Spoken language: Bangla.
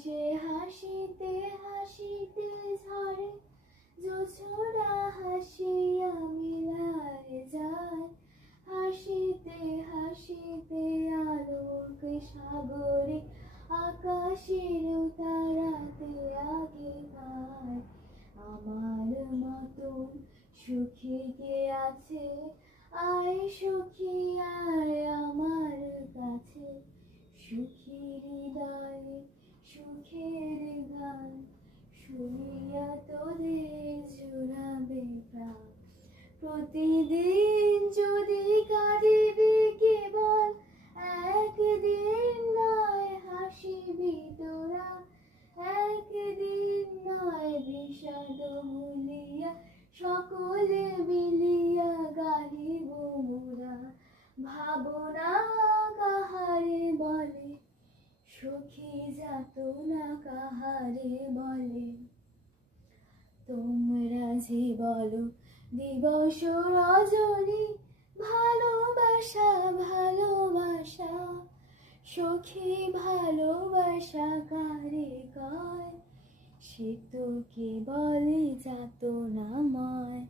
আকাশে হাসিতে হাসিতে ঝরে জোছনা হাসিয়া মিলায় যায়, হাসিতে হাসিতে আলোক সাগরে আকাশের তারাতে আগে ভাই। আমার মতন সুখী কে আছে, আয় সখী আয় আমার কাছে, সুখী হৃদয়ে সুখের গান শুনিয়া তোদের জুড়াবে প্রাণ। প্রতিদিন যদি কাঁদিবি কেবল, একদিন নয় হাসিবি তোরা, একদিন নয় বিষাদ ভুলিয়া সকলে মিলিয়া গাহিব মোরা। ভাবনা কাহারে বলে, সখী যাতনা কাহারে বলে, তোমরা যে বলো দিবস রজনী, ভালোবাসা ভালোবাসা, সখী ভালোবাসা কারে কয়, সে তো কে বলে যাতনাময়।